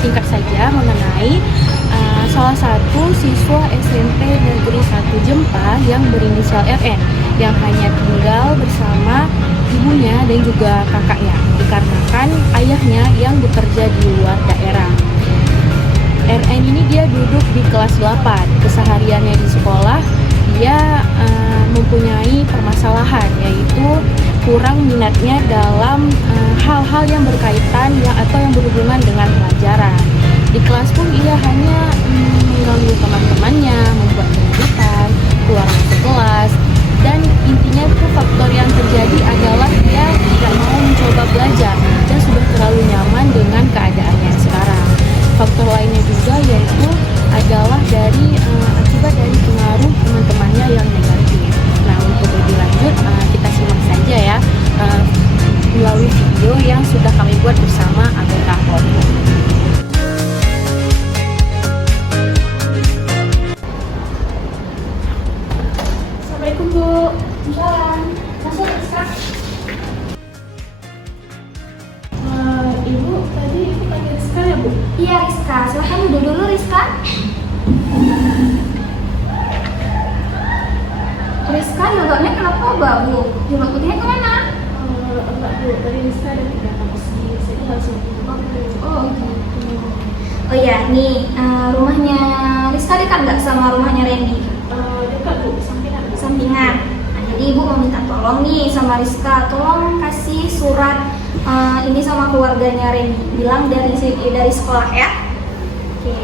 singkat saja mengenai salah satu siswa SMP Negeri 1 Jempa yang berinisial RN yang hanya tinggal bersama ibunya dan juga kakaknya dikarenakan ayahnya yang bekerja di luar daerah. RN ini dia duduk di kelas 8. Kesehariannya di sekolah dia mempunyai permasalahan, yaitu kurang minatnya dalam hal-hal yang berkaitan atau yang berhubungan dengan pelajaran. Di kelas pun ia hanya mengganggu teman-temannya, membuat keributan, keluar masuk kelas, dan intinya itu faktor yang terjadi adalah dia tidak mau mencoba belajar dan sudah terlalu nyaman dengan keadaannya sekarang. Faktor lainnya juga yaitu adalah akibat dari pengaruh teman-temannya yang negatif. Nah, untuk lebih lanjut kita simak saja ya melalui video yang sudah kami buat bersama anggota HOM. Assalamualaikum Bu. Jalan, masuk Rizka. Ibu tadi ibu panggil Rizka ya Bu? Iya Rizka, silahkan duduk dulu Rizka. Rizka, jilbabnya kenapa bau? Jilbab putihnya kemana? Enggak Bu, tadi Rizka ada pindah kampus jadi langsung jilbab. Oh gitu. Oh iya, nih rumahnya Rizka dekat nggak sama rumahnya Randy? Dekat Bu, sampingan. Sampingan. Nah, jadi ibu mau minta tolong nih sama Rizka, tolong kasih surat ini sama keluarganya Randy, bilang dari sekolah ya. Oke.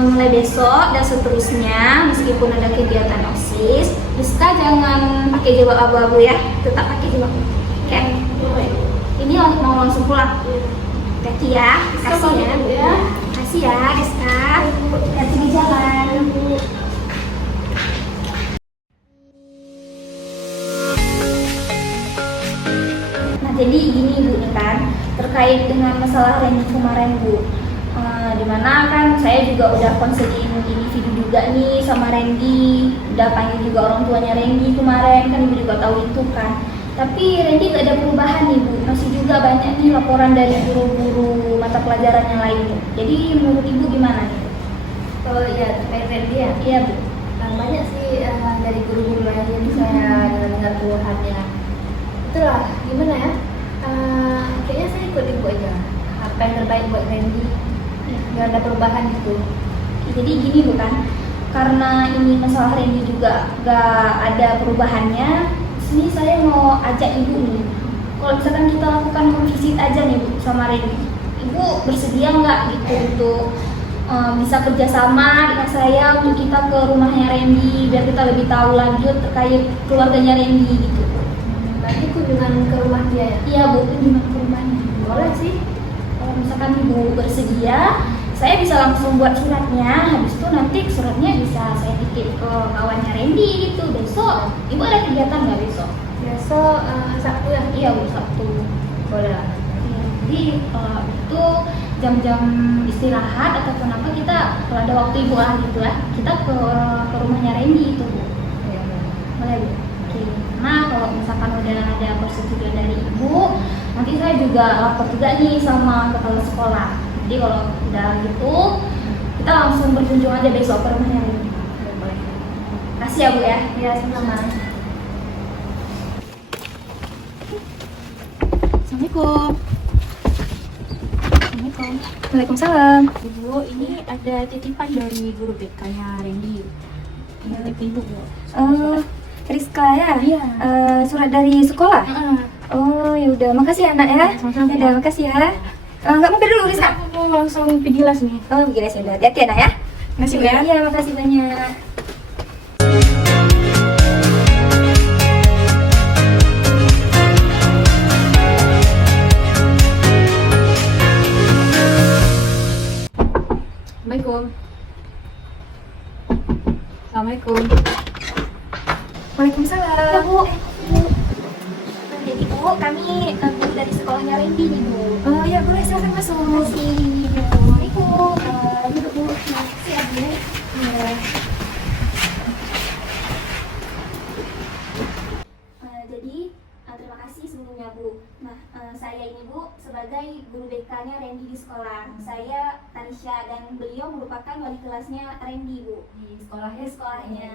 Mulai besok dan seterusnya, meskipun ada kegiatan OSIS, Rizka jangan pakai jilbab abu-abu ya, tetap pakai jilbab. Oke. Ini mau langsung pulang. Hati ya, kasih ya. Kasih ya Rizka. Hati di jalan. Jadi gini Bu nih kan, terkait dengan masalah Randy kemarin Bu, dimana kan saya juga udah konseling individu juga nih sama Randy, udah panggil juga orang tuanya Randy kemarin, kan Ibu juga tahu itu kan. Tapi Randy gak ada perubahan nih Bu, masih juga banyak nih laporan dari guru-guru mata pelajaran yang lain Bu. Jadi menurut Ibu gimana nih? Kalau ya terkait Randy ya? Iya Bu. Banyak sih dari guru-guru lainnya itu saya dengar keluhannya. Itulah gimana ya? Kayaknya saya ikut ibu aja. Apa yang terbaik buat Randy? Nggak ada perubahan gitu. Jadi gini Bu kan, karena ini masalah Randy juga gak ada perubahannya. Sini saya mau ajak Ibu nih, kalau misalkan kita lakukan home visit aja nih Bu sama Randy, Ibu bersedia nggak gitu untuk bisa kerjasama dengan saya untuk kita ke rumahnya Randy biar kita lebih tahu lanjut terkait keluarganya Randy gitu. Nanti kunjungan ke rumah dia ya? Iya Bu, kunjungan ke rumahnya. Boleh sih. Kalau misalkan Ibu bersedia, saya bisa langsung buat suratnya. Habis itu nanti suratnya bisa saya titip ke kawannya Randy gitu. Besok Ibu ada kegiatan nggak besok? Besok Sabtu ya? Iya Bu, Sabtu. Boleh lah. Ya, jadi itu jam-jam istirahat ataupun apa kita kalau ada waktu Ibu lah gitu lah, kita ke rumahnya Randy itu Bu. Ya, Boleh Bu? Oke. Nah kalau misalkan udah ada persetujuan dari Ibu, nanti saya juga lapor juga nih sama kepala sekolah. Jadi kalau udah gitu, kita langsung berkunjung aja besok ke rumahnya Randy. boleh. Kasih ya Bu ya. Ya, sama. Assalamualaikum. Assalamualaikum. Waalaikumsalam. Ibu, ini ada titipan dari guru BK-nya Randy. Ini titip Ibu Bu. Rizka ya? Iya. Surat dari sekolah? Oh ya udah, makasih ya Nak ya. Sama-sama. Ya udah, makasih ya. Nggak mampir dulu Rizka? Aku mau langsung pergi las nih. Oh begini sih udah, hati-hati ya Nak ya. Makasih Bu ya. Iya, makasih banyak. Assalamualaikum. Assalamualaikum. Waalaikumsalam. Ya Bu. Jadi Bu, kami guru dari sekolahnya Randy nih Bu. Oh ya, boleh silakan masuk. Makasih. Assalamualaikum. Duduk Bu. Makasih ya Bu. Iya. Jadi terima kasih sebelumnya Bu. Nah, saya ini Bu sebagai sebagai guru BK-nya Randy di sekolah. Saya Tanisha dan beliau merupakan wali kelasnya Randy, Bu. Di sekolahnya. Di sekolahnya.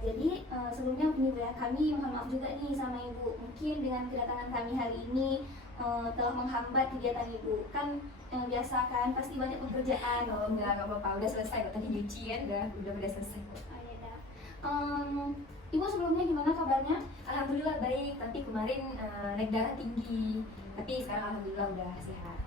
Jadi sebelumnya begini Bu ya, kami mohon maaf juga nih sama Ibu. Mungkin dengan kedatangan kami hari ini telah menghambat kegiatan Ibu. Kan biasa kan pasti banyak pekerjaan. Oh enggak apa-apa, udah selesai kok, tadi nyuci kan udah selesai kok. Oh, ya dah. Ibu sebelumnya gimana kabarnya? Alhamdulillah baik, tapi kemarin naik darah tinggi, tapi sekarang alhamdulillah udah sehat.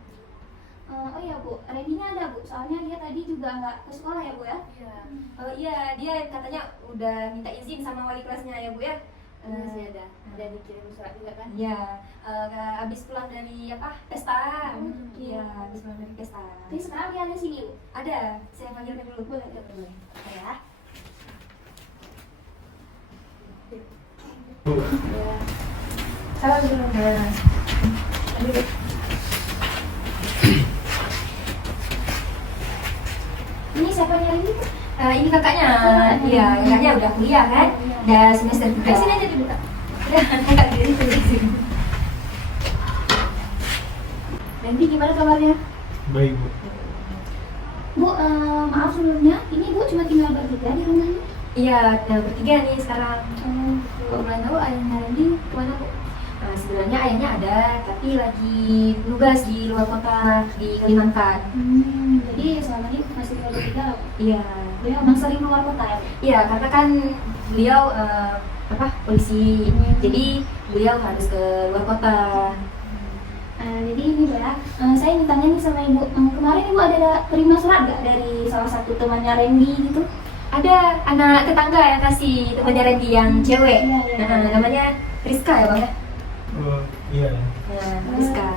Oh iya Bu, Randy-nya ada Bu, soalnya dia tadi juga nggak ke sekolah ya Bu ya? Iya. Oh iya, dia katanya udah minta izin sama wali kelasnya ya Bu ya. Masih ada dikirim surat juga kan? Iya, habis pulang dari pesta. Iya. Habis pulang dari pesta. Tapi sekarang dia ada sini Bu? Ada, saya panggilkan dulu. Boleh. Ya. Salam dulu. Ini siapa yang ini Bu? Ini kakaknya, iya kakaknya udah kuliah kan, udah semester 3. Sini aja dibuka. Udah, kakak diri sini. Randy gimana kabarnya? Baik, Bu. Bu, maaf sebelumnya, ini Bu cuma tinggal bertiga di rumahnya? Iya, udah bertiga nih sekarang. Kalau boleh tahu ayahnya Randy kemana Bu? Sebenarnya ayahnya ada, tapi lagi nugas di luar kota di Kalimantan. Jadi selama ini masih tinggal bertiga lah Bu? Iya. Beliau emang sering keluar kota ya Bu? Iya, karena kan beliau polisi, jadi beliau harus ke luar kota. Jadi ini Bu ya, saya ingin tanya nih sama Ibu, kemarin Ibu ada terima surat gak dari salah satu temannya Randy gitu? Ada anak tetangga yang kasih temannya Randy yang cewek. Iya. Namanya Rizka ya Bang ya? Iya. Ya, Rizka.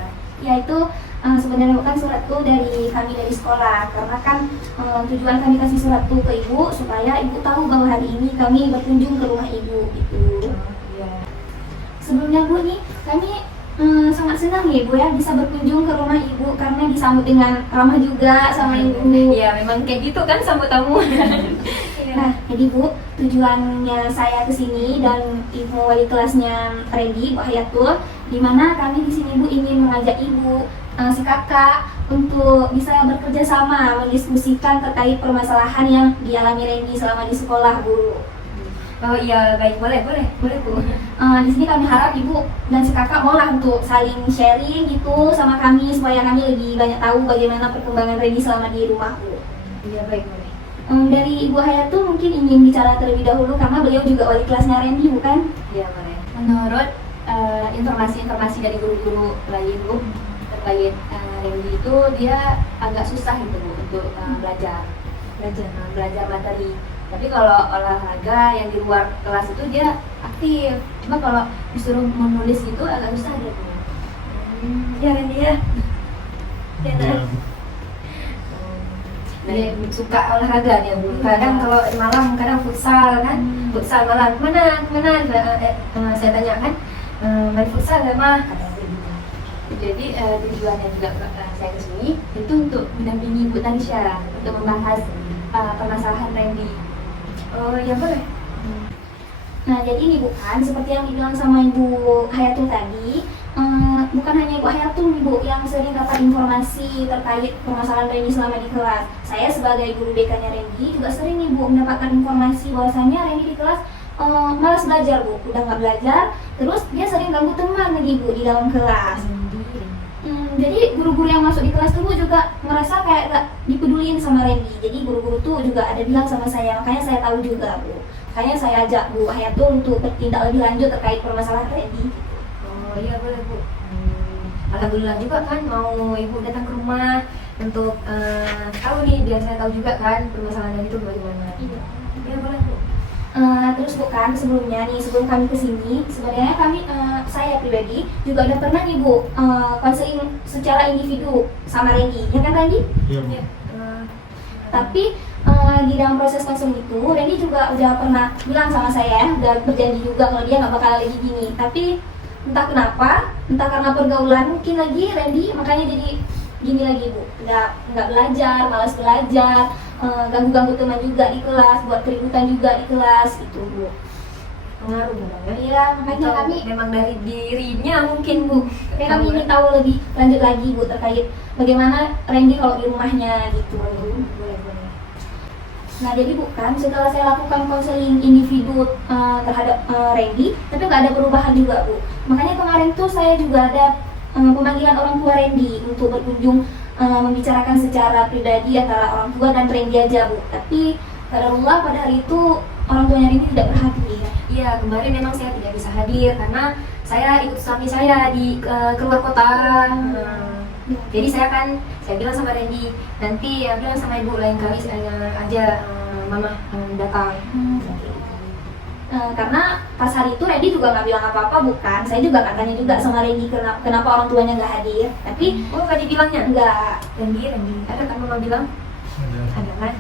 Ya itu sebenarnya bukan surat tuh dari kami dari sekolah, karena kan tujuan kami kasih surat tuh ke Ibu supaya Ibu tahu bahwa hari ini kami berkunjung ke rumah Ibu gitu. Iya. Sebelumnya Bu nih, kami sangat senang nih Bu ya bisa berkunjung ke rumah Ibu karena disambut dengan ramah juga sama Ibu. Iya, memang kayak gitu kan sambut tamu. Nah, jadi Bu, tujuannya saya ke sini dan Ibu wali kelasnya Randy, Bu Hayatul, di mana kami di sini Bu ingin mengajak Ibu, si kakak untuk bisa bekerja sama mendiskusikan terkait permasalahan yang dialami Randy selama di sekolah, Bu. Oh iya, baik, boleh Bu. Di sini kami harap Ibu dan si kakak mau lah untuk saling sharing gitu sama kami supaya kami lebih banyak tahu bagaimana perkembangan Randy selama di rumah, Bu. Iya, baik, boleh. Dari Ibu Hayatul mungkin ingin bicara terlebih dahulu karena beliau juga wali kelasnya Randy, bukan? Iya, boleh. Menurut informasi-informasi dari guru-guru lain Bu terkait Randy itu dia agak susah gitu Bu untuk belajar materi. Tapi kalau olahraga yang di luar kelas itu dia aktif. Cuma kalau disuruh menulis gitu agak susah dia Bu. Ya Randy ya. Iya. Dia suka olahraga dia Bu. Kadang kalau malam kadang futsal kan. Futsal malam. Kemana? Saya tanya kan. Main futsal gak mah? Kata dia gitu. Jadi tujuannya juga saya kesini itu untuk mendampingi Bu Tanisha untuk membahas permasalahan Randy. Oh ya boleh. Nah, jadi ini bukan seperti yang dibilang sama Ibu Hayatul tadi, bukan hanya Ibu Hayatul nih Bu yang sering dapat informasi terkait permasalahan Randy selama di kelas. Saya sebagai guru BK-nya Randy juga sering nih Bu mendapatkan informasi bahwasannya Randy di kelas malas belajar Bu, udah nggak belajar, terus dia sering ganggu teman lagi Bu di dalam kelas. Jadi guru-guru yang masuk di kelas tuh Bu juga merasa kayak gak dipedulin sama Randy. Jadi guru-guru tuh juga ada bilang sama saya, makanya saya tahu juga Bu. Makanya saya ajak Bu Hayatul untuk bertindak lebih lanjut terkait permasalahan Randy. Oh iya boleh Bu. Alhamdulillah juga kan mau Ibu datang ke rumah untuk tahu nih biar saya tahu juga kan permasalahan itu bagaimana. Iya. Iya boleh Bu. Terus bukan sebelumnya nih sebelum kami kesini sebenarnya kami saya pribadi juga udah pernah nih Bu konseling secara individu sama Randy, ya kan Randy? Iya, Bu. Tapi di dalam proses konseling itu Randy juga udah pernah bilang sama saya, udah berjanji juga kalau dia nggak bakal lagi gini. Tapi entah kenapa, entah karena pergaulan mungkin lagi Randy makanya jadi gini lagi Bu, nggak belajar, malas belajar, ganggu-ganggu teman juga di kelas, buat keributan juga di kelas itu Bu. pengaruh ya Bang ya. Iya, makanya Atau kami memang dari dirinya mungkin Bu. Tapi kami ingin tahu lebih lanjut lagi Bu terkait bagaimana Randy kalau di rumahnya gitu. Boleh. Nah jadi bukan setelah saya lakukan konseling individu terhadap Randy, tapi nggak ada perubahan juga Bu. Makanya kemarin tuh saya juga ada pemanggilan orang tua Randy untuk berkunjung membicarakan secara pribadi antara orang tua dan Randy aja Bu. Tapi qadarullah pada hari itu orang tuanya Randy tidak berhadir. Iya, kemarin memang saya tidak bisa hadir karena saya ikut suami saya di keluar kota. Jadi saya bilang sama Randy, nanti bilang sama ibu lain kali saya aja mama datang. Karena pas hari itu Randy juga nggak bilang apa-apa bukan. Saya juga nggak tanya juga sama Randy kenapa orang tuanya nggak hadir. Tapi Oh, tadi bilangnya? nggak. Randy, ada kan mama bilang? Ada. Ada kan?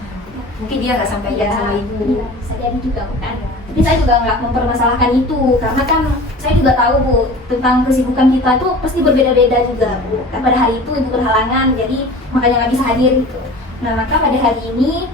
Mungkin dia nggak sampaikan sama ibu. Iya, bisa jadi juga bukan. Tapi saya juga nggak mempermasalahkan itu karena kan saya juga tahu Bu tentang kesibukan kita tuh pasti berbeda-beda juga Bu. Kan pada hari itu ibu berhalangan jadi makanya nggak bisa hadir gitu. Nah maka pada hari ini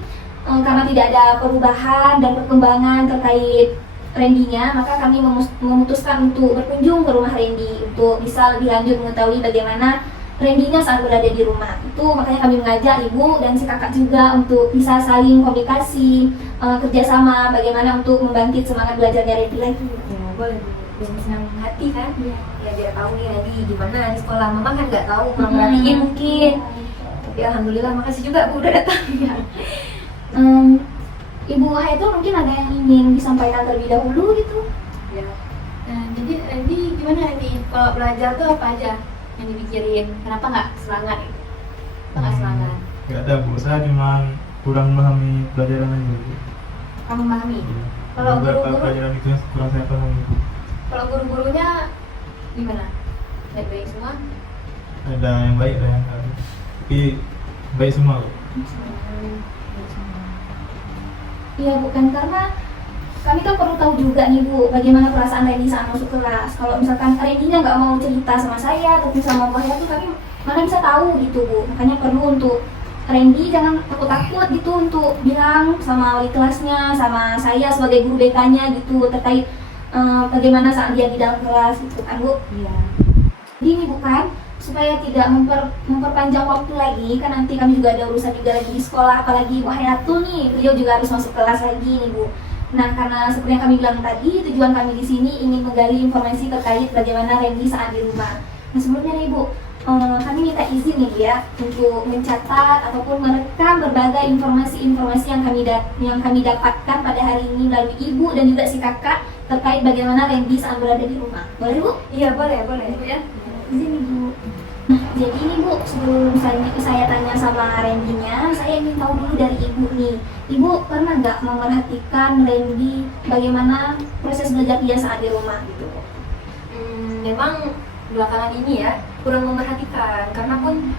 karena tidak ada perubahan dan perkembangan terkait Randy-nya, maka kami memutuskan untuk berkunjung ke rumah Randy untuk bisa lebih lanjut mengetahui bagaimana Randy-nya saat berada di rumah. Itu makanya kami mengajak ibu dan si kakak juga untuk bisa saling komunikasi, kerjasama bagaimana untuk membangkit semangat belajarnya Randy lagi. Ya, boleh Bu. Dan senang hati kan? Ya biar tahu nih Randy gimana di sekolah. Mama kan nggak tahu, kurang perhatiin mungkin. Tapi alhamdulillah makasih juga Bu udah datang. Ibu Wahai itu mungkin ada yang ingin disampaikan terlebih dahulu gitu. Ya. Nah, jadi Randy gimana Randy? Kalau belajar tuh apa aja yang dipikirin? Kenapa nggak semangat? Kenapa nggak semangat? Nggak ada Bu, saya cuma kurang memahami pelajaran aja Bu. Kamu memahami? Iya. Kalau Beberapa guru-guru? pelajaran itu yang kurang saya pahami Bu. Kalau guru-gurunya gimana? Baik-baik semua? Ada yang baik, ada yang enggak. Tapi baik semua Bu. Iya bukan karena kami kan perlu tahu juga nih Bu bagaimana perasaan Randy saat masuk kelas. Kalau misalkan Randy-nya nggak mau cerita sama saya ataupun sama Bu Wahai tuh kami mana bisa tahu gitu Bu. Makanya perlu untuk Randy jangan takut-takut gitu untuk bilang sama wali kelasnya, sama saya sebagai guru BK-nya gitu terkait bagaimana saat dia di dalam kelas gitu kan Bu. Iya. Jadi ini bukan supaya tidak memperpanjang waktu lagi kan nanti kami juga ada urusan juga lagi di sekolah apalagi Bu Hayatul nih beliau juga harus masuk kelas lagi nih Bu. Nah karena seperti yang kami bilang tadi tujuan kami di sini ingin menggali informasi terkait bagaimana Randy saat di rumah. Nah sebelumnya nih Bu kami minta izin nih Bu ya untuk mencatat ataupun merekam berbagai informasi-informasi yang kami dapatkan pada hari ini melalui ibu dan juga si kakak terkait bagaimana Randy saat berada di rumah. Boleh Bu? Iya, boleh. Bu ya. Izin nih Bu. Nah, jadi ini Bu, sebelum saya tanya sama Randy-nya, saya ingin tahu dulu dari Ibu nih. Ibu pernah nggak memerhatikan Randy bagaimana proses belajar dia saat di rumah gitu? Memang belakangan ini ya kurang memerhatikan karena pun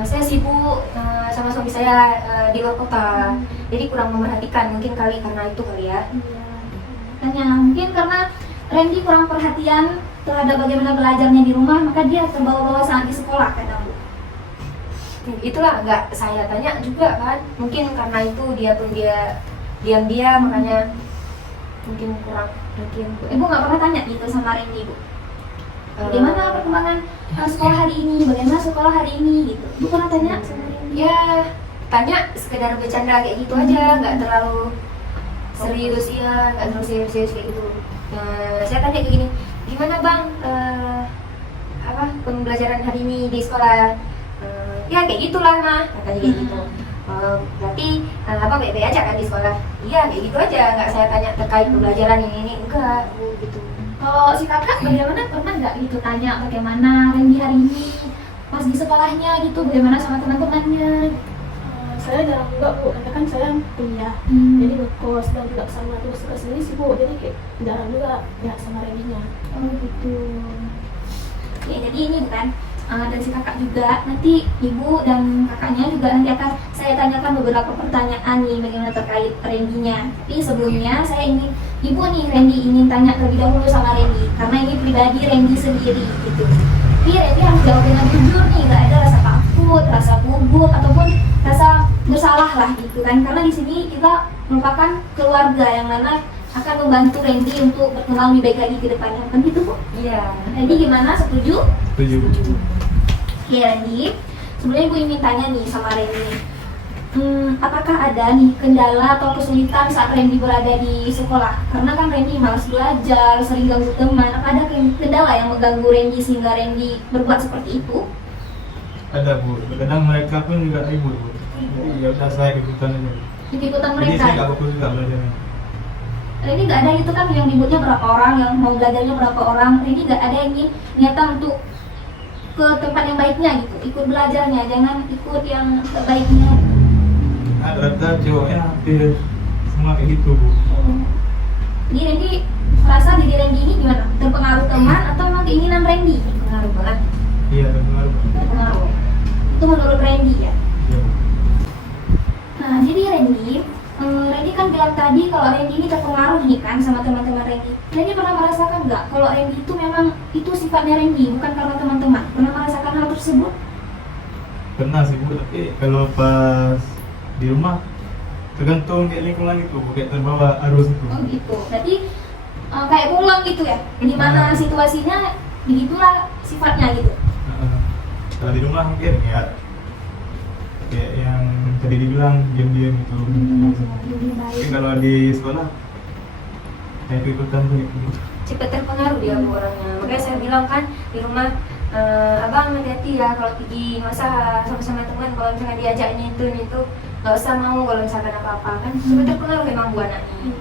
saya sibuk sama suami saya di luar kota, jadi kurang memerhatikan mungkin karena itu kali ya. Iya. Tanya, mungkin karena Randy kurang perhatian terhadap bagaimana belajarnya di rumah, maka dia terbawa-bawa saat di sekolah kadang Bu. Itulah nggak saya tanya juga kan, mungkin karena itu dia diam-diam makanya mungkin Ibu nggak pernah tanya gitu sama Randy Bu? Bagaimana perkembangan sekolah hari ini? Bagaimana sekolah hari ini gitu? Ibu pernah tanya sama Randy? ya tanya sekedar bercanda kayak gitu aja, nggak terlalu serius ya, nggak terlalu serius kayak gitu. Saya tanya kayak gini, gimana Bang pembelajaran hari ini di sekolah? Ya kayak gitulah mah, katanya kayak gitu. Berarti Abang baik-baik aja kan di sekolah? Iya kayak gitu aja, nggak saya tanya terkait pembelajaran ini enggak Bu gitu. Kalau si kakak bagaimana, pernah nggak gitu tanya bagaimana Randy hari ini pas di sekolahnya gitu, bagaimana sama teman-temannya? Saya jarang juga Bu, karena kan saya kuliah jadi ngekos dan juga sama tugas-tugas sendiri sih Bu, jadi kayak jarang juga ya sama Randy-nya. Oh gitu. Ya jadi ini bukan dari si kakak juga, nanti ibu dan kakaknya juga nanti akan saya tanyakan beberapa pertanyaan nih bagaimana terkait Randy-nya. Tapi sebelumnya saya ingin ibu nih Randy ingin tanya terlebih dahulu sama Randy karena ini pribadi Randy sendiri gitu. Tapi Randy harus jawab dengan jujur nih, nggak ada rasa takut, rasa gugup ataupun rasa bersalah lah gitu kan, karena di sini kita merupakan keluarga yang mana akan membantu Randy untuk berkembang lebih baik lagi ke depannya. Kan gitu Bu? Iya. Randy gimana? Setuju? Setuju. Oke Randy, sebenarnya Ibu ingin tanya nih sama Randy. Apakah ada nih kendala atau kesulitan saat Randy berada di sekolah? Karena kan Randy malas belajar, sering ganggu teman. Apa ada kendala yang mengganggu Randy sehingga Randy berbuat seperti itu? Ada Bu, kadang mereka pun juga ribut Bu. Jadi ya udah saya ikutan aja. Ikutan Jadi saya nggak mereka. fokus juga belajarnya. Randy nggak ada itu kan yang ributnya berapa orang, yang mau belajarnya berapa orang. Randy nggak ada yang ingin niatan untuk ke tempat yang baiknya gitu, ikut belajarnya, jangan ikut yang terbaiknya. Rata cowoknya hampir semua kayak gitu Bu. Jadi Randy merasa diri Randy ini gimana? Terpengaruh teman atau memang keinginan Randy? Pengaruh banget. Iya terpengaruh. Terpengaruh. Itu menurut Randy ya. Iya Bu. Nah jadi Randy kan bilang tadi kalau Randy ini terpengaruh nih kan sama teman-teman Randy. Randy pernah merasakan nggak kalau Randy itu memang itu sifatnya Randy, bukan karena teman-teman? Pernah merasakan hal tersebut? Pernah sih Bu, tapi kalau pas di rumah tergantung kayak lingkungan itu Bu, kayak terbawa arus itu. Oh gitu. Berarti kayak pulang gitu ya? Gimana situasinya, begitulah sifatnya gitu. Kalau di rumah mungkin ya kayak yang tadi dibilang diam-diam gitu. Lebih Tapi baik. kalau di sekolah saya ikutan tuh gitu. Cepat terpengaruh dia Bu orangnya. Makanya saya bilang kan di rumah, abang hati-hati ya kalau pergi masa sama-sama teman, kalau misalnya diajaknya itu nggak usah mau kalau misalkan apa-apa kan cepat terpengaruh memang Bu anaknya.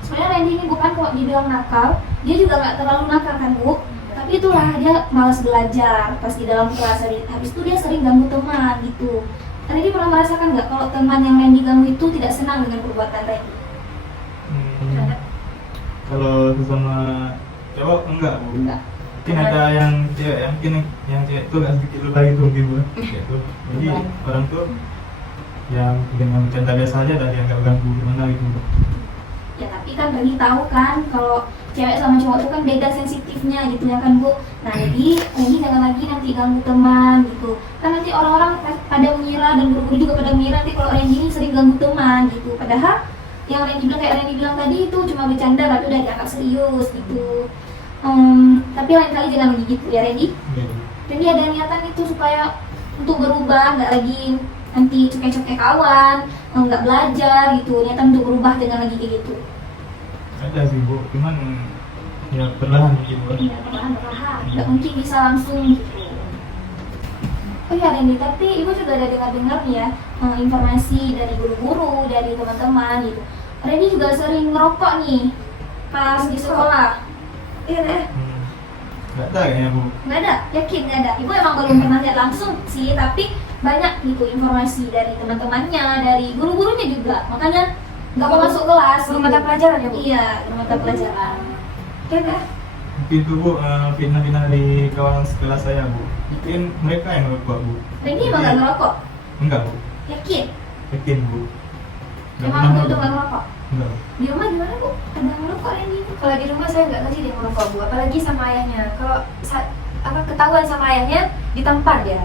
Sebenarnya Randy ini bukan kalau dibilang nakal, dia juga nggak terlalu nakal kan Bu. Tapi itulah dia malas belajar pas di dalam kelas. Habis itu dia sering ganggu teman gitu. Randy pernah merasakan nggak kalau teman yang Randy ganggu itu tidak senang dengan perbuatan Randy? Kalau sesama cowok enggak Bu. Enggak. Mungkin ada yang cewek, yang cewek tuh agak sedikit lupa gitu mungkin Bu. Gitu. Jadi orang tuh yang dengan bercanda biasa aja dan dianggap ganggu gimana gitu Bu. Ya tapi kan Randy tahu kan kalau cewek sama cowok itu kan beda sensitifnya gitu ya kan Bu. Nah jadi Randy jangan lagi nanti ganggu teman gitu. Kan nanti orang-orang pada mengira dan guru-guru juga pada mengira nanti kalau Randy ini sering ganggu teman gitu. Padahal yang Randy bilang kayak Randy bilang tadi itu cuma bercanda tapi udah dianggap serius gitu. Tapi lain kali jangan lagi gitu ya Randy. Iya. Randy ada niatan itu supaya untuk berubah, nggak lagi nanti cekek-cekek kawan, nggak belajar gitu. Niatan untuk berubah jangan lagi kayak gitu. Ada sih Bu, cuman ya perlahan gitu Bu. Iya, perlahan-perlahan. Nggak mungkin bisa langsung gitu. Oh iya Randy, tapi Ibu juga ada dengar-dengar nih ya informasi dari guru-guru, dari teman-teman gitu. Randy juga sering ngerokok nih pas di sekolah. Iya deh. Nggak ada kayaknya Bu. Nggak ada, yakin nggak ada. Ibu emang belum pernah lihat langsung sih, tapi banyak gitu informasi dari teman-temannya, dari guru-gurunya juga. Makanya nggak mau masuk kelas. Guru mata pelajaran ya Bu? Iya, guru mata pelajaran. Oke deh. Mungkin itu Bu, fitnah-fitnah di kawan sekelas saya Bu. Mungkin mereka yang merokok Bu. Randy emang nggak ngerokok? Enggak Bu, Yakin? yakin Bu. Nggak Emang pernah itu nggak merokok. ngerokok? Enggak. Di rumah gimana Bu? Ada ngerokok Randy? Kalau di rumah saya nggak kasih dia merokok Bu, apalagi sama ayahnya. Kalau ketahuan sama ayahnya ditampar dia.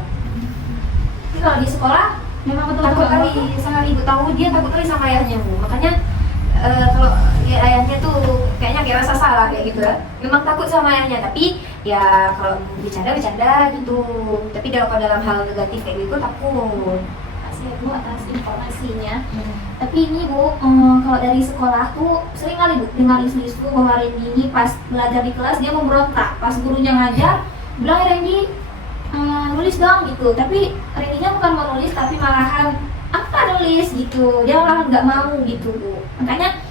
Tapi kalau di sekolah memang betul Takut kali sama ibu tahu dia takut kali sama ayahnya Bu. Makanya kalau ya, ayahnya tuh kayaknya kayak rasa salah kayak gitu ya. Memang takut sama ayahnya, tapi ya kalau bercanda gitu. Tapi kalau dalam hal negatif kayak gitu takut. Makasih ya Bu atas informasinya. Tapi ini Bu, kalau dari sekolah tuh sering kali Bu dengar isu-isu bahwa Randy ini pas belajar di kelas dia memberontak. Pas gurunya ngajar, bilang Randy nulis dong gitu. Tapi Randy-nya bukan mau nulis tapi malahan apa nulis gitu. Dia malahan nggak mau gitu Bu. Makanya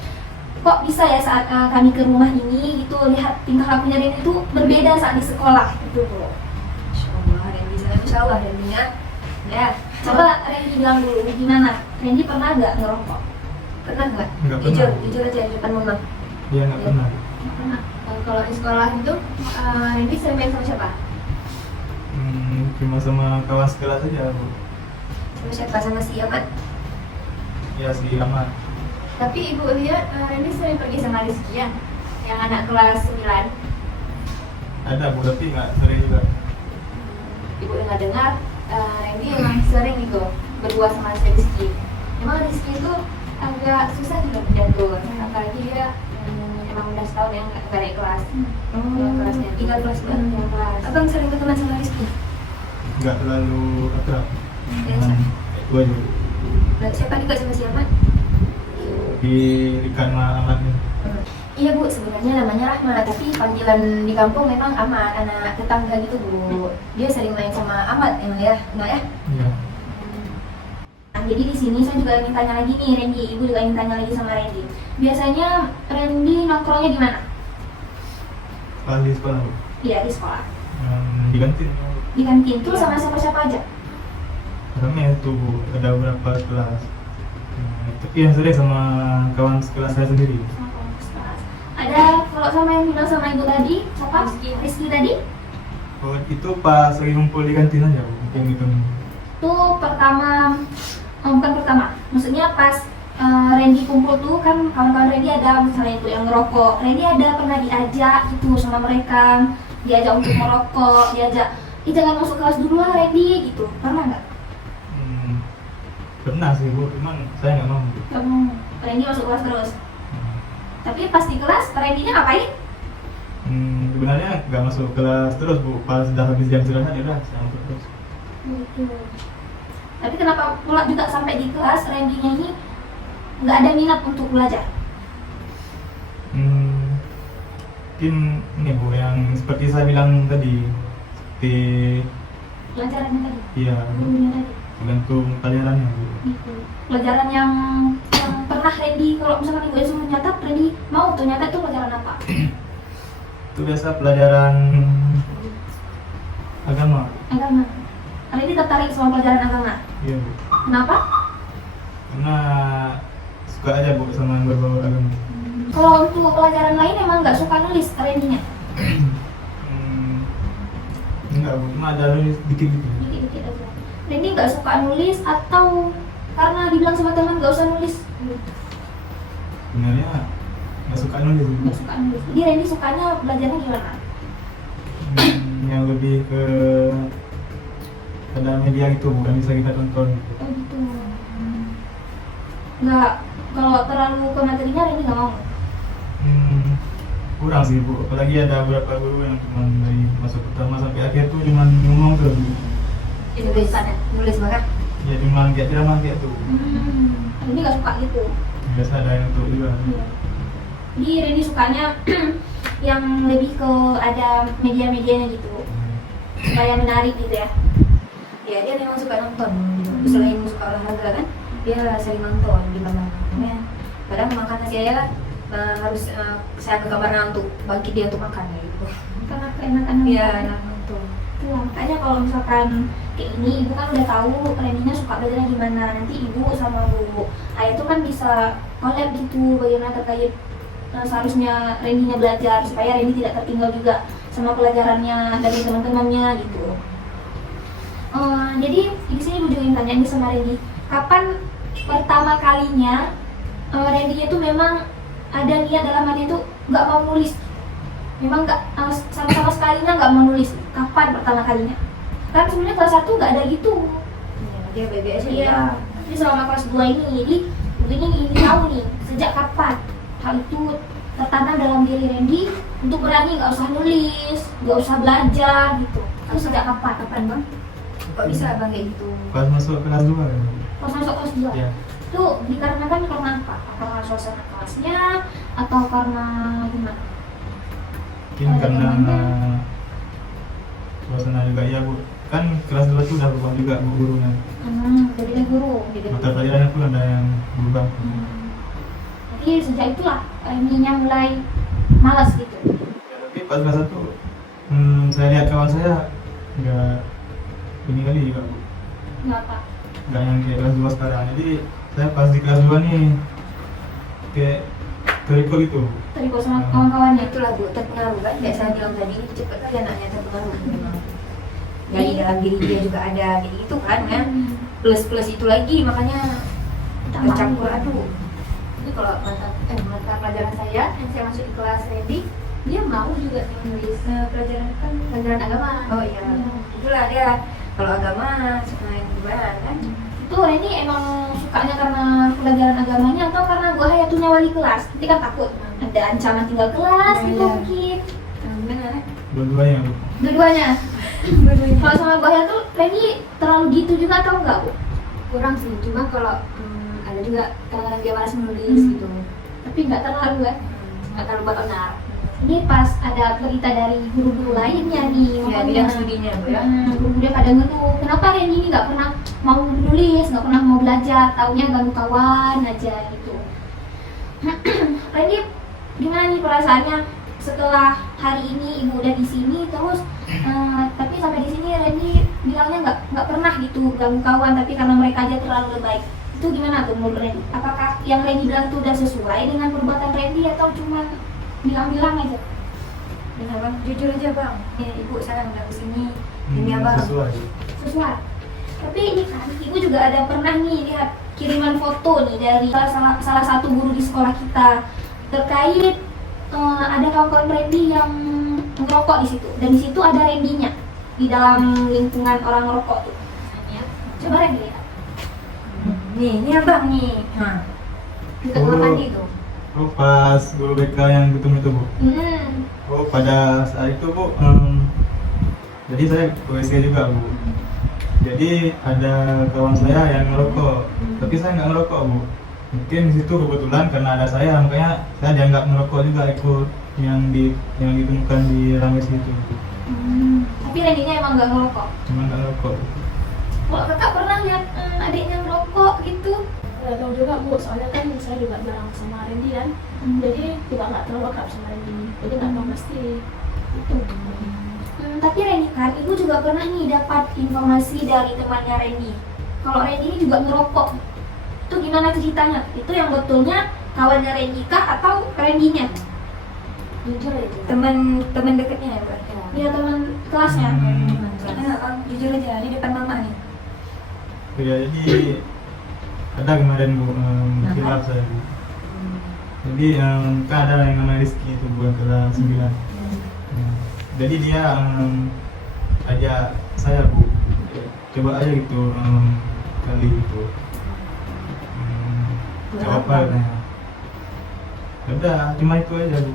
kok bisa ya saat kami ke rumah ini gitu lihat tingkah lakunya Randy itu berbeda saat di sekolah gitu Bu. Insyaallah Randy sana insyaallah Randy-nya. Ya, Coba Randy bilang dulu gimana? Randy pernah nggak ngerokok? pernah nggak? Nggak pernah. Jujur aja di depan mama. Dia nggak pernah. Nggak pernah. Kalau di sekolah itu Randy sering main sama siapa? Cuma sama kawan sekelas aja Bu. Sama siapa? Sama si Ahmad. Ya si Ahmad. Tapi ibu lihat Randy sering pergi sama Rizky ya, yang anak kelas 9. Ada Bu, tapi nggak sering juga. Ibu dengar Randy emang sering gitu berdua sama si Rizky. Emang Rizky itu agak susah juga diatur, apalagi dia emang udah setahun yang nggak naik kelas. Kelasnya tinggal kelas baru yang kelas. Abang sering berteman sama Rizky? nggak terlalu akrab. Biasa. Itu aja Bu. Siapa juga sama siapa? Di Ikan Aman. Iya Bu, sebenarnya namanya Rahmat, tapi panggilan di kampung memang Amat, anak tetangga gitu Bu. Dia sering main sama Amat emang ya, enggak ya? Iya. Nah, jadi di sini saya juga ingin tanya lagi nih Randy, ibu juga ingin tanya lagi sama Randy. Biasanya Randy nongkrongnya di mana? Pas di sekolah Bu. Iya di sekolah. Di kantin. Di kantin tuh sama siapa aja? Ramai itu Bu, ada beberapa kelas. Tapi yang sering sama kawan sekelas saya sendiri. Sama kawan sekelas. Ada kalau sama yang bilang sama ibu tadi, siapa? Rizky tadi? Oh, itu pas lagi ngumpul di kantin aja Bu, mungkin gitu. Tuh pertama, bukan pertama, maksudnya pas Randy kumpul tuh kan kawan-kawan Randy ada misalnya itu yang ngerokok. Randy ada pernah diajak gitu sama mereka, diajak untuk merokok, diajak, jangan masuk kelas dulu lah Randy gitu. Pernah nggak? Pernah sih Bu, cuman saya nggak mau. Kamu Randy masuk kelas terus. Tapi pas di kelas Randy-nya ngapain? Sebenarnya nggak masuk kelas terus Bu, pas udah habis jam istirahat ya udah saya masuk terus. Gitu. Tapi kenapa pula juga sampai di kelas Randy-nya ini nggak ada minat untuk belajar? Mungkin ini Bu, yang seperti saya bilang tadi, seperti Pelajarannya tadi, iya gurunya tadi. tergantung pelajarannya Bu. Gitu. Pelajaran yang pernah Randy kalau misalkan ibu suruh nyatet, Randy mau tuh nyatet tuh pelajaran apa? Itu biasa pelajaran agama. Agama. Randy tertarik sama pelajaran agama. Iya Bu. Kenapa? Karena suka aja Bu sama yang berbau agama. Kalau untuk pelajaran lain emang nggak suka nulis Randy-nya? Enggak Bu, cuma ada nulis dikit-dikit. Dikit-dikit aja. Randy nggak suka nulis atau karena dibilang sama teman nggak usah nulis? Sebenarnya nggak suka nulis Bu. Nggak suka nulis. Jadi Randy sukanya belajarnya gimana? Yang lebih ke ada media gitu, bukan bisa kita tonton gitu. Oh gitu. Nggak, kalau terlalu ke materinya Randy nggak mau. Kurang sih Bu, apalagi ada beberapa guru yang cuma dari masuk pertama sampai akhir tuh cuma ngomong terus Bu. Nulis banget. Ya cuma kayak drama kayak tuh. Randy nggak suka gitu. Biasa ada yang tuh juga. Iya. Jadi Randy sukanya yang lebih ke ada media-medianya gitu, supaya menarik gitu ya. Ya dia memang suka nonton. Selain suka olahraga kan, dia sering nonton di kamar. Ya. Kadang makan saya harus saya ke kamarnya untuk bangkit dia untuk makan gitu. Karena keenakan Iya, enak nonton. Tuh, makanya kalau misalkan kayak ini, ibu kan udah tahu Randy-nya suka belajarnya gimana. Nanti ibu sama bu ayah tuh kan bisa collab gitu, bagaimana terkait seharusnya Randy-nya belajar supaya Randy tidak tertinggal juga sama pelajarannya dari teman-temannya gitu. Jadi di sini ibu juga ingin tanya nih sama Randy, kapan pertama kalinya Randy-nya tuh memang ada niat dalam hati itu nggak mau nulis, memang nggak sama sekalinya nggak mau nulis. Kapan pertama kalinya? Kan sebenarnya kelas 1 nggak ada gitu. Dia BBS Iya. Jadi selama kelas 2 ini, jadi begini ingin tahu nih sejak kapan hal itu tertanam dalam diri Randy untuk berani nggak usah nulis, nggak usah belajar gitu. Itu sejak kapan? Kapan bang? Kok bisa bang kayak gitu? Pas masuk kelas 2 kan. Pas masuk kelas 2. Ya. Itu dikarenakan karena apa? Karena suasana kelasnya atau karena gimana? Mungkin karena suasana juga ya Bu. Kan kelas 2 tuh udah berubah juga Bu gurunya. Jadi guru. Mata pelajarannya pun ada yang berubah. Jadi sejak itulah Randy-nya mulai malas gitu. Ya, tapi pas kelas 1 saya lihat kawan saya nggak ini kali juga Bu. Nggak apa? Nggak yang kayak kelas 2 sekarang. Jadi saya pas di kelas 2 nih kayak terikut gitu. Terikut sama kawan-kawannya. Itulah Bu, terpengaruh kan? Kayak saya bilang tadi, cepet kali anaknya terpengaruh memang. Dari dalam diri dia juga ada kayak gitu kan ya. Plus itu lagi makanya bercampur aduk. Jadi kalau mata pelajaran saya yang saya masuk di kelas Randy, dia mau juga menulis pelajaran agama. Oh iya. Itulah dia. Kalau agama gimana kan? itu Randy emang sukanya karena pelajaran agamanya atau karena Bu Hayatunya wali kelas? Nanti kan takut ada ancaman tinggal kelas gitu mungkin. Benar ya? Dua-duanya Bu. Dua-duanya. Kalau sama Bu Hayatu, Randy terlalu gitu juga atau enggak Bu? Kurang sih, cuma kalau ada juga kadang-kadang dia malas menulis gitu. Tapi nggak terlalu kan? Nggak terlalu buat onar. Ini pas ada berita dari guru-guru lainnya nih, Ya, makanya bidang studinya Bu ya. guru-guru pada ngeluh, kenapa Randy ini nggak pernah mau menulis, nggak pernah mau belajar, taunya ganggu kawan aja gitu. Randy, gimana nih perasaannya setelah hari ini ibu udah di sini terus, tapi sampai di sini Randy bilangnya nggak pernah gitu ganggu kawan, tapi karena mereka aja terlalu baik. Itu gimana tuh menurut Randy? Apakah yang Randy bilang itu udah sesuai dengan perbuatan Randy atau cuma bilang-bilang aja? Benar bang, jujur aja bang. Ya, ibu saya udah kesini. Ini abang. Sesuai. Sesuai. Tapi ini kan ibu juga ada pernah nih lihat kiriman foto nih dari salah satu guru di sekolah kita terkait ada kawan-kawan Randy yang ngerokok di situ, dan di situ ada Randy-nya di dalam lingkungan orang ngerokok tuh. Coba Randy lihat. Ini abang nih. Nah, kita Oh. kamar mandi tuh. Oh pas guru BK yang ketemu itu Bu. Oh pada saat itu Bu, jadi saya ke WC juga Bu. Jadi ada kawan saya yang ngerokok, tapi saya nggak ngerokok Bu. Mungkin di situ kebetulan karena ada saya, makanya saya dianggap ngerokok juga ikut yang ditemukan di Rames itu Bu. Tapi Randy-nya emang nggak ngerokok. Cuma nggak ngerokok. Kalau kakak pernah lihat adiknya ngerokok gitu? Nggak tahu juga Bu, soalnya kan saya juga jarang sama Randy kan, jadi juga nggak terlalu akrab sama Randy, jadi nggak tahu pasti itu. Tapi Randy kan, ibu juga pernah nih dapat informasi dari temannya Randy kalau Randy ini juga ngerokok. Itu gimana ceritanya? Itu yang betulnya kawannya Randy kah atau Randy-nya? Jujur aja. Teman dekatnya ya bang. Dia teman kelasnya. Karena bang, jujur aja di depan mama nih. Ya jadi ada kemarin Bu, khilaf saya Bu. Jadi kan ada yang namanya Rizky itu Bu, kelas 9. Jadi dia ajak saya Bu, coba aja gitu kali gitu. Coba apa katanya. Udah, cuma itu aja Bu.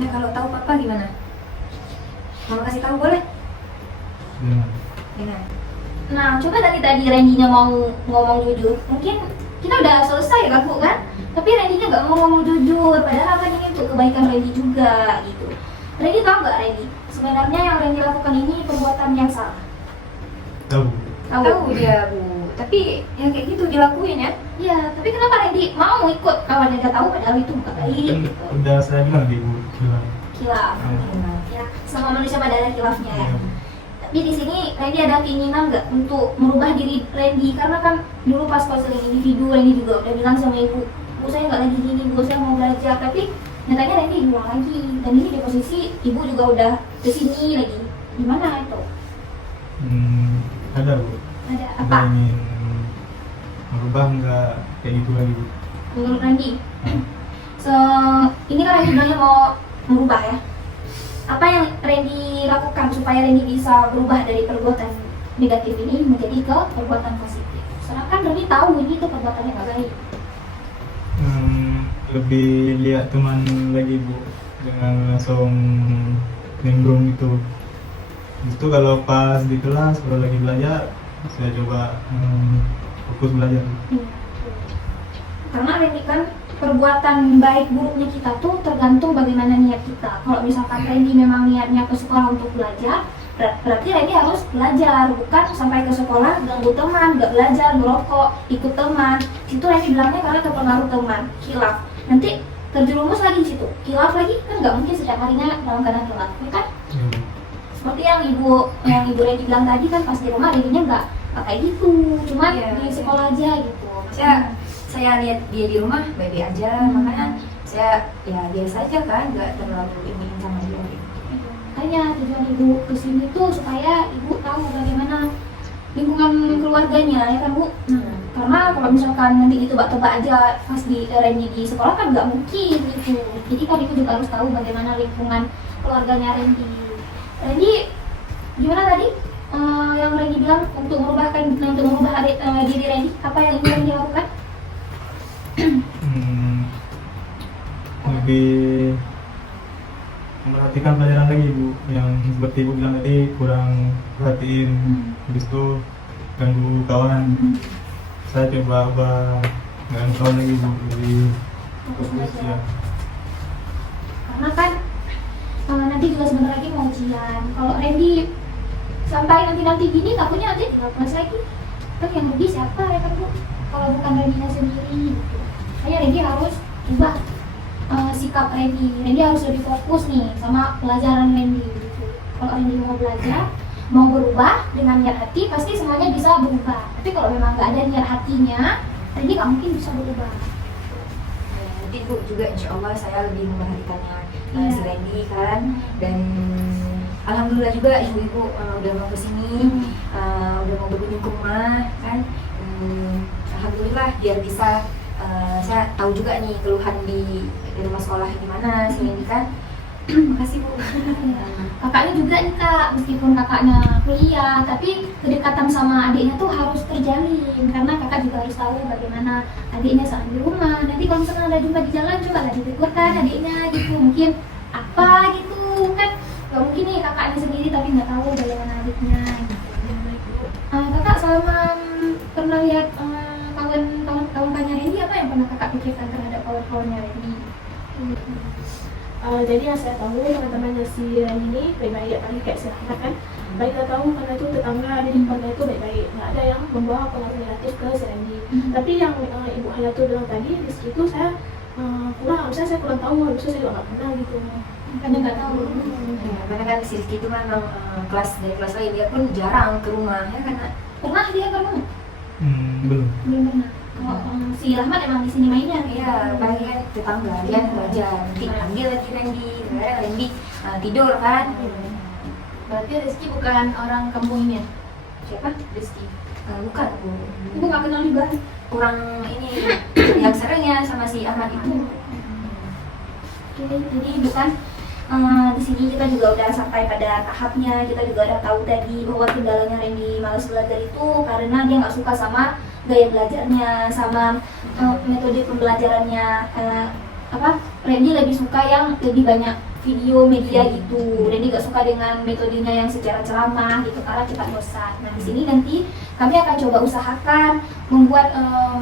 Nah kalau tahu papa gimana? Mau kasih tahu boleh? Dengan Gimana? Nah, coba tadi Randy-nya mau ngomong jujur. Mungkin kita udah selesai kan Bu kan? Tapi Randy-nya nggak mau ngomong jujur. Padahal kan ini untuk kebaikan Randy juga gitu. Randy tahu nggak Randy? Sebenarnya yang Randy lakukan ini perbuatan yang salah. tahu. Tahu dia Bu. Tapi yang kayak gitu dilakuin ya? Iya, tapi kenapa Randy mau ikut kawannya nggak tahu padahal itu bukan baik Kan gitu. udah saya bilang di Bu, bilang. Kilaf. Ya, sama manusia pada ada kilafnya ya. Iya. Tapi di sini Randy ada keinginan nggak untuk merubah diri Randy, karena kan dulu pas konseling individu Randy juga udah bilang sama ibu, bu saya nggak lagi gini, bu saya mau belajar, tapi nyatanya Randy bilang lagi, dan ini di posisi ibu juga udah kesini lagi. Gimana itu? Ada Bu. Ada Ada apa? ingin merubah nggak kayak gitu lagi Bu. Menurut Randy? Nah, Ini kan Randy bilangnya mau merubah ya. Apa yang Randy lakukan supaya Randy bisa berubah dari perbuatan negatif ini menjadi ke perbuatan positif? Sedangkan Randy tahu ini tuh perbuatannya nggak baik. lebih lihat teman lagi Bu, dengan langsung nimbrung gitu. Itu kalau pas di kelas, kalau lagi belajar, saya coba fokus belajar. Karena Randy kan perbuatan baik buruknya kita tuh tergantung bagaimana niat kita. Kalau misalkan Randy memang niatnya ke sekolah untuk belajar, berarti Randy harus belajar, bukan sampai ke sekolah ganggu teman, nggak belajar, ngerokok, ikut teman. Itu Randy bilangnya karena terpengaruh teman, khilaf. Nanti terjerumus lagi di situ, khilaf lagi kan nggak mungkin setiap harinya dalam keadaan khilaf, ya kan? Seperti yang ibu Randy bilang tadi kan, pas di rumah Randy-nya nggak kayak gitu, cuman Iya. di sekolah aja gitu. Saya lihat dia di rumah baik-baik aja, makanya saya ya biasa aja kan, nggak terlalu ini sama dia. Makanya tujuan ibu kesini tuh supaya ibu tahu bagaimana lingkungan keluarganya, ya kan Bu? Karena kalau misalkan nanti ditebak-tebak aja pas di Randy di sekolah kan nggak mungkin gitu. Jadi kan ibu juga harus tahu bagaimana lingkungan keluarganya Randy. Randy gimana tadi? Yang Randy bilang untuk merubah diri Randy? Apa yang ingin dilakukan? Lebih memperhatikan pelajaran lagi Bu, yang seperti Ibu bilang tadi kurang perhatiin, habis itu ganggu kawan. Saya coba ubah ganggu kawan lagi Bu, jadi fokus ya. Karena kan nanti juga sebentar lagi mau ujian. Kalau Randy sampai nanti gini nggak punya nanti tinggal kelas lagi, kan yang rugi siapa ya kan Bu? Kalau bukan Randy sendiri gitu. Makanya Randy harus ubah sikap Randy. Randy harus lebih fokus nih sama pelajaran Randy gitu. Kalau Randy mau belajar, mau berubah dengan niat hati, pasti semuanya bisa berubah. Tapi kalau memang nggak ada niat hatinya, Randy nggak mungkin bisa berubah. Nanti Bu juga insya Allah saya lebih memperhatikannya Iya. si Randy kan, dan alhamdulillah juga ibu-ibu udah mau kesini, udah mau berkunjung ke rumah kan. Alhamdulillah biar bisa saya tahu juga nih keluhan di rumah sekolah gimana si Randy kan. Makasih Bu. Kakaknya juga nih Kak, meskipun kakaknya kuliah, tapi kedekatan sama adiknya tuh harus terjalin. Karena kakak juga harus tahu bagaimana adiknya saat di rumah. Nanti kalau misalkan ada jumpa di jalan, coba lah ditegur adiknya gitu. Mungkin apa gitu kan, gak mungkin nih kakaknya sendiri tapi nggak tahu bagaimana adiknya gitu. Kakak selama pernah lihat kawan-kawannya Randy, apa yang pernah kakak pikirkan terhadap kawan-kawannya Randy? Jadi yang saya tahu teman-temannya si Randy ini baik-baik, apalagi kayak si Rahmat kan. Baik kita tahu karena itu tetangga di depannya itu baik-baik, nggak ada yang membawa pengaruh negatif ke si Randy. Tapi yang Ibu Hayatul bilang tadi, di situ saya kurang, misalnya saya kurang tahu, habisnya saya juga nggak pernah gitu. Karena nggak tahu. Ya, karena kan si Rizky itu memang dari kelas lain, dia pun jarang ke rumah ya karena Pernah dia pernah? Belum. Belum pernah. Kalau si Rahmat emang di sini mainnya ya paling kan tetangga dia belajar, nanti panggil lagi Randy, kadang Randy tidur kan. Berarti Rizky bukan orang kampung ini ya? Siapa? Rizky? Bukan Bu. Ibu nggak kenal juga. Kurang ini yang seringnya sama si Ahmad itu. Oke, jadi bukan di sini kita juga udah sampai pada tahapnya. Kita juga udah tahu tadi bahwa kendalanya Randy malas belajar itu karena dia nggak suka sama gaya belajarnya, sama metode pembelajarannya. Randy lebih suka yang lebih banyak video media gitu. Randy gak suka dengan metodenya yang secara ceramah gitu karena cepat bosan. Nah di sini nanti kami akan coba usahakan membuat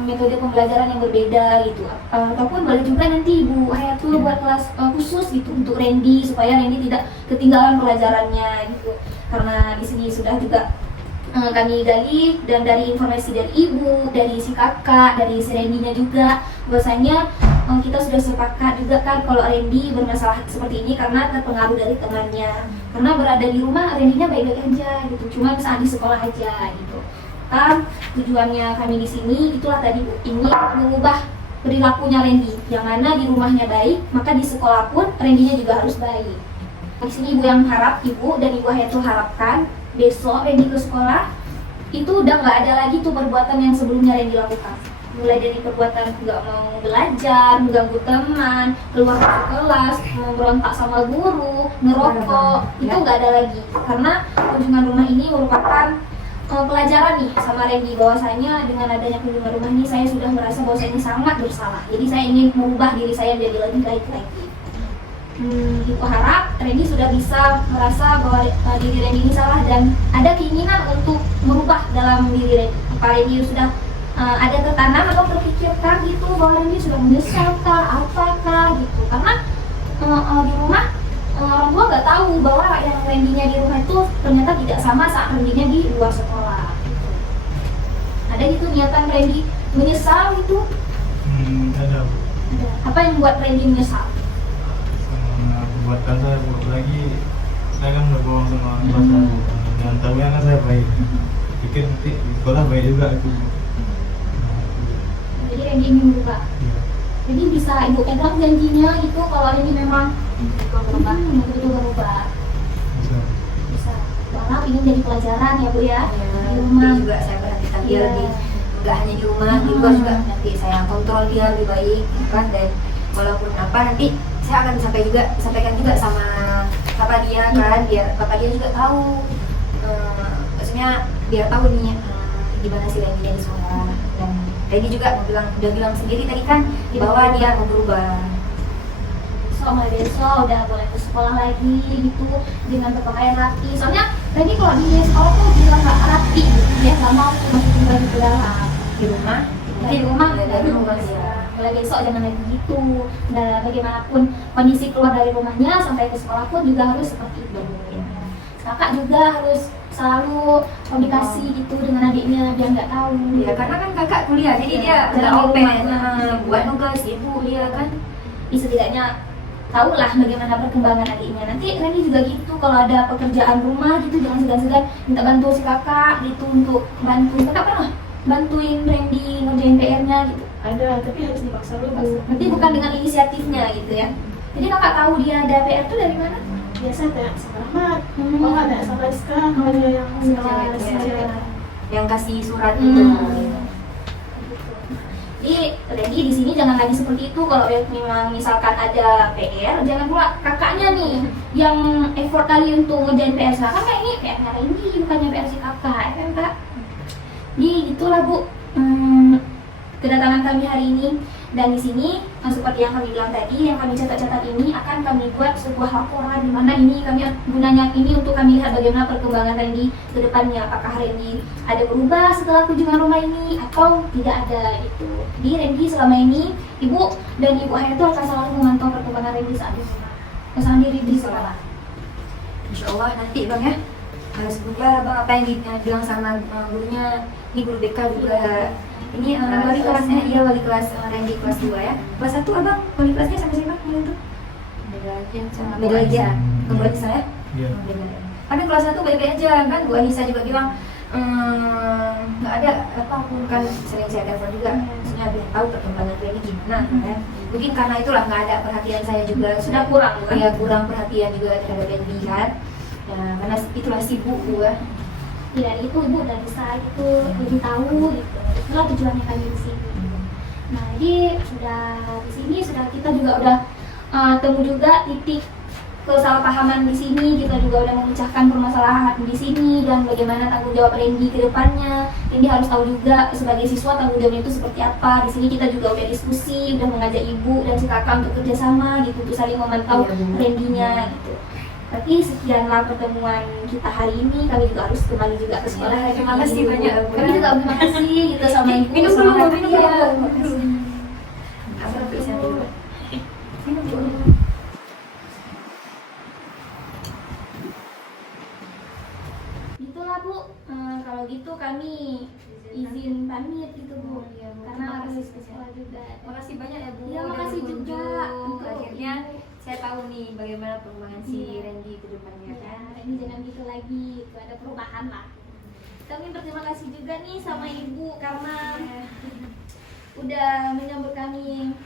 metode pembelajaran yang berbeda gitu. Ataupun boleh juga nanti Ibu Hayatul buat kelas khusus gitu untuk Randy supaya Randy tidak ketinggalan pelajarannya gitu. Karena di sini sudah juga kami gali dan dari informasi dari ibu, dari si kakak, dari si Randy-nya juga bahwasanya kita sudah sepakat juga kan kalau Randy bermasalah seperti ini karena terpengaruh dari temannya. Karena berada di rumah Randy-nya baik-baik aja gitu, cuma saat di sekolah aja gitu. Kan tujuannya kami di sini itulah tadi Bu, ingin mengubah perilakunya Randy. Yang mana di rumahnya baik, maka di sekolah pun Randy-nya juga harus baik. Di sini Ibu yang harap, Ibu dan Ibu Hayatul harapkan besok Randy ke sekolah itu udah nggak ada lagi tuh perbuatan yang sebelumnya Randy lakukan. Mulai dari perbuatan nggak mau belajar, mengganggu teman, keluar masuk kelas, berontak sama guru, ngerokok, itu nggak ada lagi. Karena kunjungan rumah ini merupakan pelajaran nih sama Randy bahwasanya dengan adanya kunjungan rumah ini saya sudah merasa bahwa saya ini sangat bersalah. Jadi saya ingin mengubah diri saya menjadi lebih baik lagi. Ibu harap Randy sudah bisa merasa bahwa diri Randy ini salah dan ada keinginan untuk merubah dalam diri Randy. Apa Randy sudah ada tertanam atau terpikirkan gitu bahwa Randy sudah menyesal kah, apakah gitu. Karena di rumah orang tua nggak tahu bahwa yang Randy-nya di rumah itu ternyata tidak sama saat Randy-nya di luar sekolah gitu. Ada gitu niatan Randy menyesal gitu? Ada. Apa yang membuat Randy menyesal? Perbuatan saya buruk lagi, saya kan udah bohong sama orang tua saya, dan tahunya kan saya baik, pikir nanti di sekolah baik juga itu. Jadi Randy ingin berubah. Ya. Jadi bisa Ibu pegang janjinya gitu kalau Randy memang betul-betul berubah. Bisa. Karena ingin jadi pelajaran ya Bu ya. Di rumah. Nanti juga saya perhatikan dia Iya. lebih, nggak hanya di rumah, di luar juga nanti saya kontrol dia lebih baik kan. Dan walaupun apa nanti saya akan sampaikan juga sama papa dia kan, biar papa dia juga tahu, maksudnya biar tahu nih gimana si Randy di sekolah. Dan Randy juga udah bilang sendiri tadi kan bahwa dia mau berubah. Mulai besok udah boleh ke sekolah lagi gitu dengan berpakaian rapi. Soalnya Randy kalau di sekolah tuh bilang nggak rapi gitu. Dia nggak mau masuk tinggal di dalam Di rumah dari rumah ya. Mulai besok jangan lagi gitu. Dan bagaimanapun kondisi keluar dari rumahnya sampai ke sekolah pun juga harus seperti itu. Kakak juga harus selalu komunikasi gitu dengan adiknya biar nggak tahu. ya, karena kan kakak kuliah jadi dia udah open buat nugas ibu dia kan. Setidaknya tahu lah bagaimana perkembangan adiknya. Nanti Randy juga gitu, kalau ada pekerjaan rumah gitu jangan segan-segan minta bantu si kakak gitu untuk bantu. Kakak pernah bantuin Randy ngerjain PR-nya gitu. Ada, tapi harus dipaksa dulu. Nanti bukan dengan inisiatifnya gitu ya. Jadi kakak tahu dia ada PR tuh dari mana? Biasa tanya sama Rahmat, kalau nggak tanya sama Rizka, kalau dia yang Cewek, sekolah. yang kasih surat itu. Jadi Randy di sini jangan lagi seperti itu. Kalau memang misalkan ada PR, jangan pula kakaknya nih yang effort kali untuk ngerjain PR. Kan kayak ini PR-nya Randy bukannya PR si kakak, ya kan kak? Jadi gitulah Bu, kedatangan kami hari ini. Dan di sini seperti yang kami bilang tadi, yang kami catat-catat ini akan kami buat sebuah laporan di mana ini kami gunanya ini untuk kami lihat bagaimana perkembangan Randy ke depannya. Apakah Randy ada berubah setelah kunjungan rumah ini atau tidak ada gitu. Jadi Randy selama ini Ibu dan Ibu Hayatul akan selalu memantau perkembangan Randy saat di rumah, sendiri di sekolah. Insya Allah nanti Bang ya harus berubah Bang, apa yang dibilang sama gurunya. Ini guru BK juga ini wali kelasnya, iya wali kelas Randy kelas 2 ya. Kelas 1 Abang, wali kelasnya sama siapa kemarin tuh? Beda aja. Kemudian Anissa ya? Iya. Beda. Ada kelas 1 baik-baik aja kan, Bu Anissa juga bilang nggak ada apa kan, sering saya telepon juga maksudnya biar tahu perkembangan Randy gimana kan. Mungkin karena itulah nggak ada perhatian saya juga, sudah kurang Bu ya, kurang perhatian juga terhadap Randy kan ya, karena itulah sibuk Bu ya. Tidak itu Ibu udah bisa gitu lebih tahu gitu. Itulah tujuannya kami di sini. Nah, jadi sudah di sini kita juga udah temu juga titik kesalahpahaman di sini. Kita juga udah memecahkan permasalahan di sini dan bagaimana tanggung jawab Randy ke depannya. Randy harus tahu juga sebagai siswa tanggung jawabnya itu seperti apa. Di sini kita juga udah diskusi, udah mengajak Ibu dan si kakak untuk kerjasama gitu, untuk saling memantau Randy-nya gitu. Tapi sekianlah pertemuan kita hari ini. Kami juga harus kembali juga ke sekolah. Terima kasih banyak Bu. Kami juga terima kasih gitu sama Ibu. Minum sama dulu, kakak. minum Iya. dulu. Abang bisa dulu. Minum dulu. Gitulah Bu. Kalau gitu kami izin pamit gitu Bu. Karena harus ke sekolah juga. Makasih banyak ya Bu. Iya, udah makasih juga. berkunjung. Akhirnya saya tahu nih bagaimana perkembangan si Randy ke depannya Ya, kan. ini jangan gitu lagi, itu ada perubahan lah. Kami berterima kasih juga nih sama Ibu karena udah menyambut kami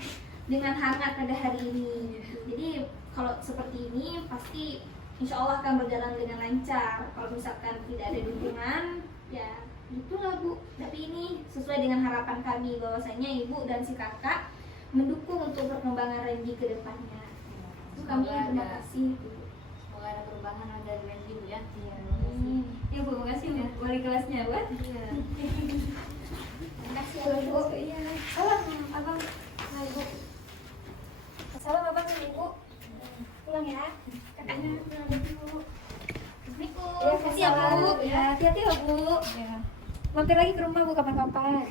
dengan hangat pada hari ini. Jadi kalau seperti ini pasti insya Allah akan berjalan dengan lancar. Kalau misalkan tidak ada dukungan, ya itulah Bu. Tapi ini sesuai dengan harapan kami bahwasanya Ibu dan si kakak mendukung untuk perkembangan Randy ke depannya. Itu kami terima kasih Bu. Semoga ada perubahan dari Randy Bu ya. Iya. Amin. Ya Bu, makasih ya wali kelasnya Bu. Iya. Terima kasih ya Bu. Iya. Salam Abang. Hai Bu. Salam Abang sama Ibu. Pulang ya. Kakaknya pulang dulu. Assalamualaikum. Ya, Makasih ya Bu. Ya, hati-hati ya Bu. Ya. Mampir lagi ke rumah Bu kapan-kapan.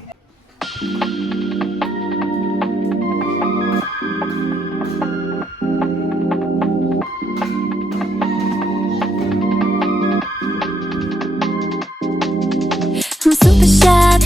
I'm super shy,